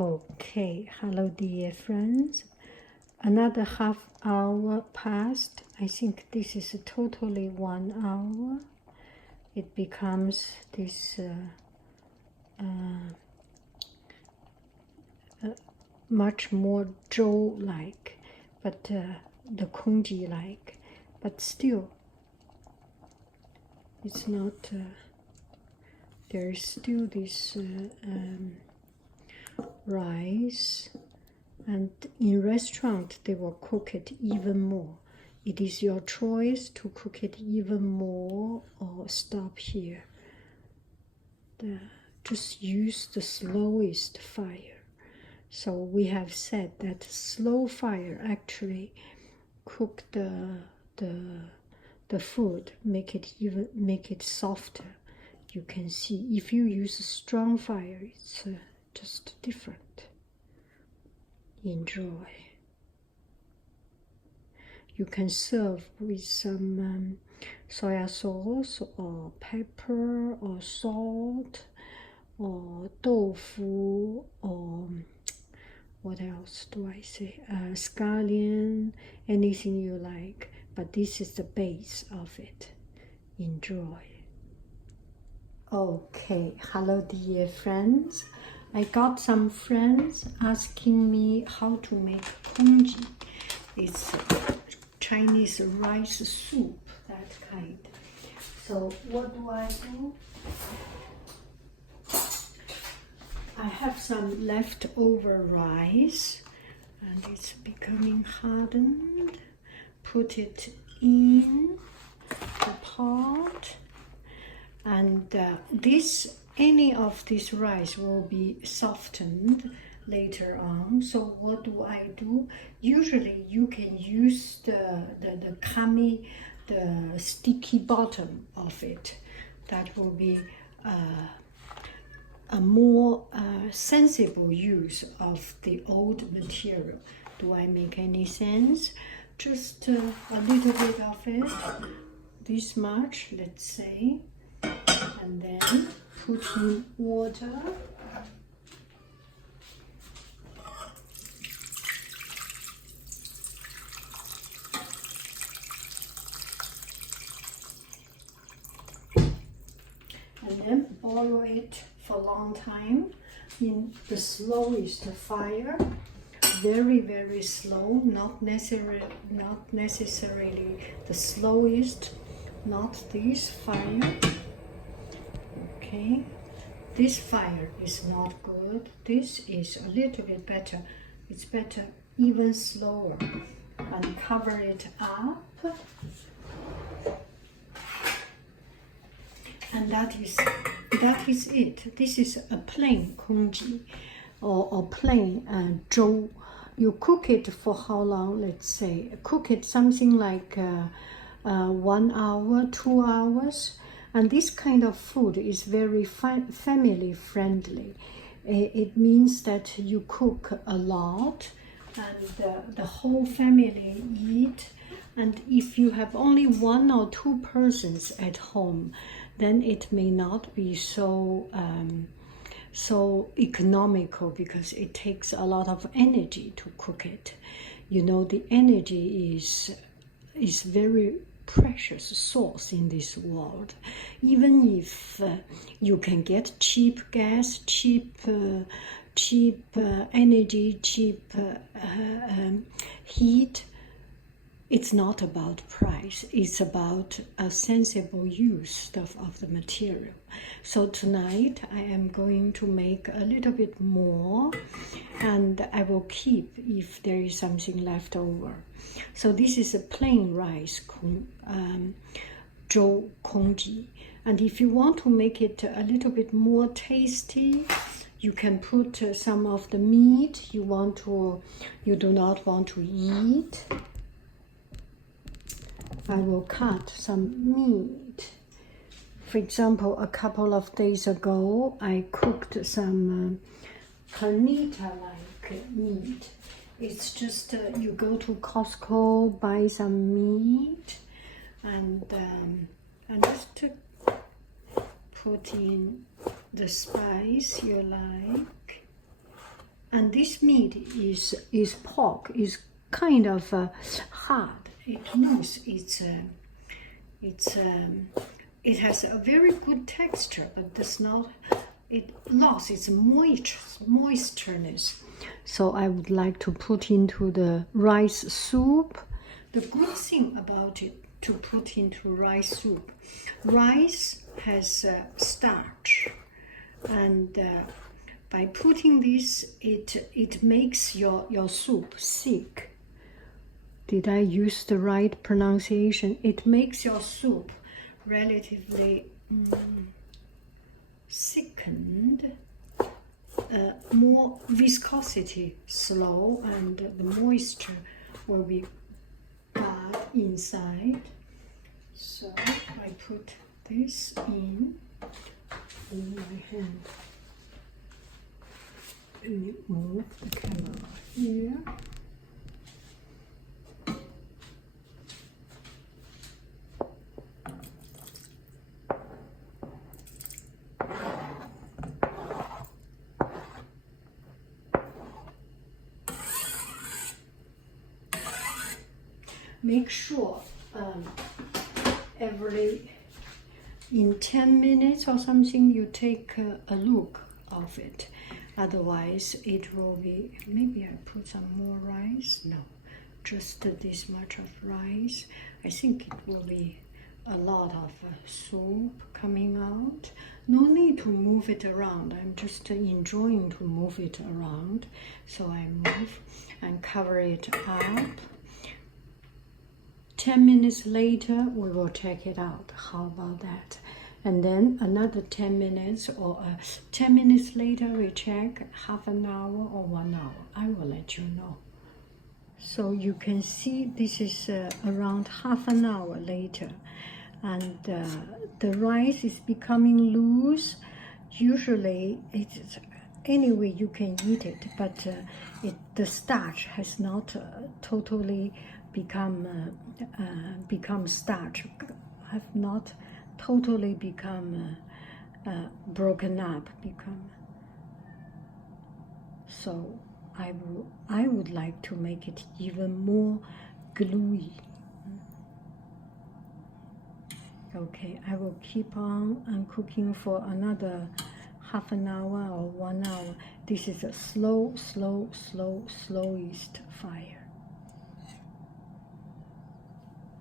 Okay, hello dear friends. Another half hour passed. I think this is totally 1 hour. It becomes this much more Zhou-like, but the Congee-like, but still, it's not. There is still this rice, and in restaurant they will cook it even more. It is your choice to cook it even more or stop here. Just use the slowest fire. So we have said that slow fire actually cook the food, make it softer. You can see if you use strong fire, it's just different. Enjoy. You can serve with some soy sauce or pepper or salt or tofu or what else do I say? Scallion, anything you like. But this is the base of it. Enjoy. Okay, hello dear friends. I got some friends asking me how to make congee. It's Chinese rice soup, that kind. So what do I do? I have some leftover rice and it's becoming hardened. Put it in the pot, and any of this rice will be softened later on. So what do I do? Usually you can use the kami, the sticky bottom of it. That will be a more sensible use of the old material. Do I make any sense? Just a little bit of it, this much, let's say, and then put in water. And then boil it for a long time in the slowest fire. Very, very slow, not necessarily the slowest, not this fire. Okay, this fire is not good. This is a little bit better. It's better even slower. And cover it up. And that is it. This is a plain congee or plain zhou. You cook it for how long? Let's say cook it something like 1 hour, 2 hours. And this kind of food is very family friendly. It means that you cook a lot and the whole family eat. And if you have only 1 or 2 persons at home, then it may not be so economical because it takes a lot of energy to cook it. You know, the energy is very precious source in this world. Even if you can get cheap gas, cheap energy, cheap heat, it's not about price. It's about a sensible use of the material. So tonight I am going to make a little bit more, and I will keep if there is something left over. So this is a plain rice zhou congee. And if you want to make it a little bit more tasty, you can put some of the meat you do not want to eat. I will cut some meat. For example, a couple of days ago, I cooked some carnita-like meat. It's just you go to Costco, buy some meat, and just put in the spice you like, And this meat is pork, is kind of hard. It knows it has a very good texture, but does not, it lost its moistureness. So I would like to put into the rice soup. The good thing about it to put into rice soup, rice has starch, and by putting this, it makes your soup thick. Did I use the right pronunciation? It makes your soup relatively thickened, more viscosity slow, and the moisture will be bad inside. So I put this in my hand. Let me move the camera here. Make sure in 10 minutes or something you take a look of it. Otherwise it will be, maybe I put some more rice. No, just this much of rice. I think it will be a lot of soup coming out. No need to move it around. I'm just enjoying to move it around. So I move and cover it up. 10 minutes later, we will check it out. How about that? And then another 10 minutes or 10 minutes later, we check half an hour or 1 hour. I will let you know. So you can see this is around half an hour later. And the rice is becoming loose. Usually, it's anyway you can eat it, but the starch has not totally become starch, have not totally become broken up. So I would like to make it even more gluey. Okay, I will keep on cooking for another half an hour or 1 hour. This is a slowest fire.